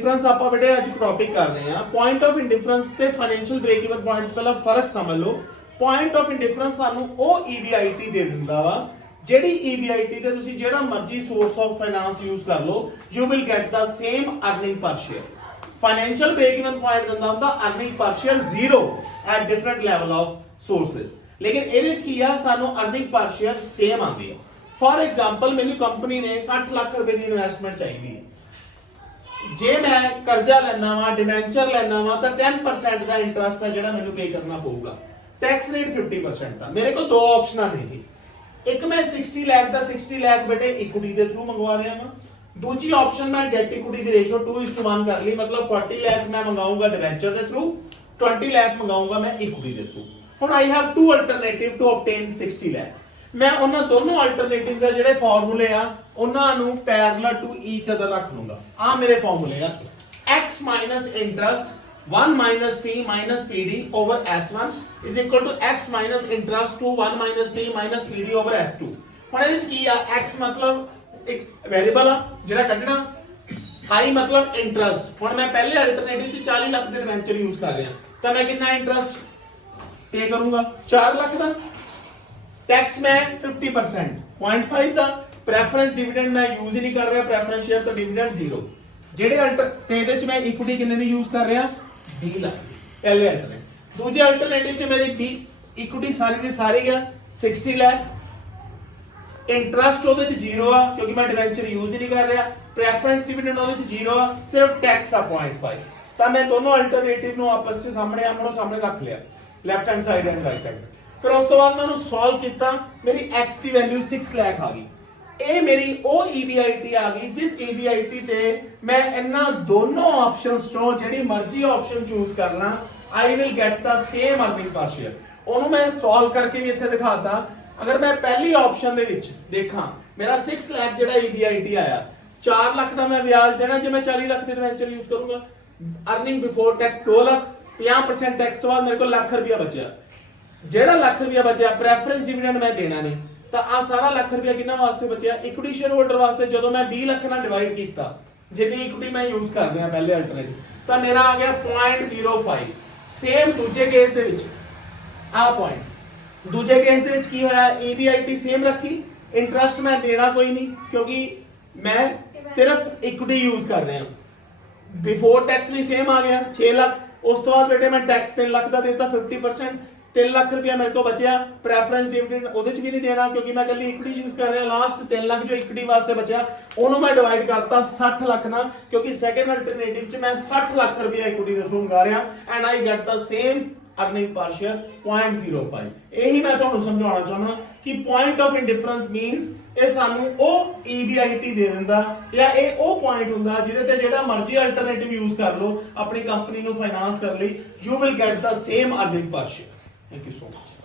Indifference आप बेटे आज टॉपिक कर रहे हैं। पॉइंट ऑफ इंडिफरेंस ते फाइनेंशियल ब्रेक इवन पॉइंट पहला फर्क समझ लो। पॉइंट ऑफ इंडिफरेंस सानू ओ ईबीआईटी दे दिंदा वा ਜਿਹੜੀ ईबीआईटी ਤੇ ਤੁਸੀਂ ਜਿਹੜਾ ਮਰਜ਼ੀ ਸੋਰਸ ਆਫ ਫਾਈਨਾਂਸ ਯੂਜ਼ ਕਰ ਲਓ you will get the same earning per share. Financial break even point ਦਿੰਦਾ ਹੁੰਦਾ earning per share zero at different level of sources. ਲੇਕਿਨ ਇਹਦੇ ਚ ਕੀ ਆ ਸਾਨੂੰ ਅਰਨਿੰਗ ਪਰ ਸ਼ੇਅਰ ਸੇਮ ਆਉਂਦੀ ਹੈ। ਫॉर एग्जांपल ਮੈਨੂੰ ਕੰਪਨੀ ਨੇ 60 ਲੱਖ ਰੁਪਏ ਦੀ ਇਨਵੈਸਟਮੈਂਟ ਚਾਹੀਦੀ ਹੈ। ਜੇ ਮੈਂ ਕਰਜ਼ਾ ਲੈਣਾ ਵਾ ਡਿਵੈਂਚਰ ਲੈਣਾ ਵਾ ਤਾਂ 10% ਦਾ ਇੰਟਰਸਟ ਹੈ ਜਿਹੜਾ ਮੈਨੂੰ ਪੇ ਕਰਨਾ ਪਊਗਾ। ਟੈਕਸ ਰੇਟ 50% ਦਾ। ਮੇਰੇ ਕੋਲ ਦੋ ਆਪਸ਼ਨਾਂ ਨੇ ਜੀ। ਇੱਕ ਮੈਂ 60 ਲੱਖ ਦਾ 60 ਲੱਖ ਬੇਟੇ ਇਕੁਇਟੀ ਦੇ ਥਰੂ ਮੰਗਵਾ ਰਿਹਾ ਹਾਂ। दूसरी ऑप्शन मैं डेट इक्विटी की रेशियो 2:1 कर ली, मतलब 40 लाख मैं मंगाऊंगा डिवेंचर के थ्रू, 20 लाख मंगाऊंगा मैं इक्विटी के थ्रू। हुन I have two alternative to obtain 60 lakh. मैं उन्हां दोनों अल्टरनेटिव दे जेहड़े फार्मूले आ उन्हां नु पैरेलल टू ईच अदर रख लूंगा। आ मेरे फार्मूले आ x minus interest 1 minus t minus pd over s1 is equal to x minus interest two 1 minus t minus pd over s2। हुन ਇਹਦੇ ਚ ਕੀ ਆ x मतलब एक वेरिएबल आ जेड़ा कढना, आई मतलब इंटरेस्ट। हुन मैं पहले अल्टरनेटिव च 40 लाख दे डिवेंचर यूज कर रहा तो मैं कितना इंटरेस्ट पे करूंगा 4 लाख दा। टैक्स मैं 50% 0.5 दा। प्रेफरेंस डिविडेंड मैं यूज ही नहीं कर रहा, प्रेफरेंस शेयर तो डिविडेंड जीरो। जेड़े ਇਹਦੇ ਚ मैं इक्विटी कितने दी यूज कर रहा 20 लाख पहले अल्टरनेटिव। दूसरे अल्टरनेटिव च मेरी इक्विटी सारी दी सारी है 60 लाख। इंटरेस्ट ਉਹਦੇ ਚ ਜ਼ੀਰੋ ਆ ਕਿਉਂਕਿ ਮੈਂ ਡਿਵੈਂਚਰ ਯੂਜ਼ ਹੀ ਨਹੀਂ ਕਰ ਰਿਹਾ। ਪ੍ਰੈਫਰੈਂਸ ਡਿਵੀਡੈਂਡ ਉਹਦੇ ਚ ਜ਼ੀਰੋ ਆ, ਸਿਰਫ ਟੈਕਸ ਆ 0.5। ਤਾਂ ਮੈਂ ਦੋਨੋਂ ਅਲਟਰਨੇਟਿਵ ਨੂੰ ਆਪਸ ਵਿੱਚ ਸਾਹਮਣੇ ਆਮਣੋ ਸਾਹਮਣੇ ਰੱਖ ਲਿਆ, left hand side and right hand side. ਫਿਰ ਉਸ ਤੋਂ ਬਾਅਦ ਮੈਂ ਉਹਨੂੰ ਸੋਲਵ ਕੀਤਾ, ਮੇਰੀ x ਦੀ ਵੈਲਿਊ 6 ਲੱਖ ਆ ਗਈ। ਇਹ ਮੇਰੀ ਉਹ EBIT ਆ ਗਈ ਜਿਸ EBIT ਤੇ ਮੈਂ ਇਹਨਾਂ ਦੋਨੋਂ ਆਪਸ਼ਨਸ ਚੋਂ ਜਿਹੜੀ ਮਰਜ਼ੀ ਆਪਸ਼ਨ ਚੂਜ਼ ਕਰ ਲਾਂ I will get the same earning per share। ਉਹਨੂੰ ਮੈਂ ਸੋਲਵ ਕਰਕੇ ਵੀ ਇੱਥੇ ਦਿਖਾਤਾ। अगर मैं पहली ऑप्शन दे विच देखा मेरा 6 लाख जेड़ा EBIT आया, 4 लाख का मैं ब्याज देना जे मैं 40 लाख दे डिवेंचर यूज करूंगा। Earning before tax 2 lakh, 50% tax तो बाद मेरे को लाख रुपया बचया। जेड़ा लाख रुपया बचया प्रेफरेंस डिविडेंड मैं देना नहीं तो आ सारा लाख रुपया किन्ना वास्ते बचया इक्विटी शेयर होल्डर वास्ते। जदों मैं 20 लाख नाल डिवाइड कीता जितनी इक्विटी मैं यूज कर रहा पहले अल्टरनेटिव तो मेरा आ गया 0.05। सेम दूजे केस दे विच आ पॉइंट दूजे केस ਦੇ ਵਿੱਚ ਕੀ ਹੋਇਆ EBIT ਸੇਮ ਰੱਖੀ, ਇੰਟਰਸਟ ਮੈਂ ਦੇਣਾ ਕੋਈ ਨਹੀਂ ਕਿਉਂਕਿ ਮੈਂ ਸਿਰਫ ਇਕੁਇਟੀ ਯੂਜ਼ ਕਰ ਰਿਹਾ। ਬਿਫੋਰ ਟੈਕਸ ਲਈ ਸੇਮ ਆ ਗਿਆ 6 ਲੱਖ। ਉਸ ਤੋਂ ਬਾਅਦ ਬੇਟੇ ਮੈਂ ਟੈਕਸ 3 ਲੱਖ ਦਾ ਦੇਤਾ 50%, 3 ਲੱਖ ਰੁਪਇਆ ਮੇਰੇ ਕੋਲ ਬਚਿਆ। ਪ੍ਰੈਫਰੈਂਸ ਡਿਵੀਡੈਂਡ ਉਹਦੇ ਚ ਵੀ ਨਹੀਂ ਦੇਣਾ ਕਿਉਂਕਿ ਮੈਂ ਕੱਲੀ ਇਕੁਇਟੀ ਯੂਜ਼ ਕਰ ਰਿਹਾ। ਲਾਸਟ 3 ਲੱਖ ਜੋ ਇਕੁਇਟੀ ਵਾਸਤੇ ਬਚਿਆ ਉਹਨੂੰ ਮੈਂ ਡਿਵਾਈਡ ਕਰਤਾ 60 ਲੱਖ ਨਾਲ ਕਿਉਂਕਿ ਸੈਕੰਡ ਅਲਟਰਨੇਟਿਵ ਚ ਮੈਂ 60 ਲੱਖ ਰੁਪਇਆ ਇਕੁਇਟੀ ਦੇ ਥਰੂ ਮੰਗਾ ਰਿਹਾ and I get the same earning per share 0.05। यही मैं ਤੁਹਾਨੂੰ ਸਮਝਾਉਣਾ ਚਾਹੁੰਦਾ ਕਿ ਪੁਆਇੰਟ ਆਫ ਇੰਡੀਫਰੈਂਸ ਮੀਨਸ ਇਹ ਸਾਨੂੰ ਉਹ EBIT ਦੇ ਦਿੰਦਾ ਜਾਂ ਇਹ ਉਹ ਪੁਆਇੰਟ ਹੁੰਦਾ ਜਿਹਦੇ ਤੇ ਜਿਹੜਾ ਮਰਜ਼ੀ ਅਲਟਰਨੇਟਿਵ ਯੂਜ਼ ਕਰ ਲਓ ਆਪਣੀ ਕੰਪਨੀ ਨੂੰ ਫਾਈਨਾਂਸ ਕਰ ਲਈ you will get the same earning per share. Thank you so much.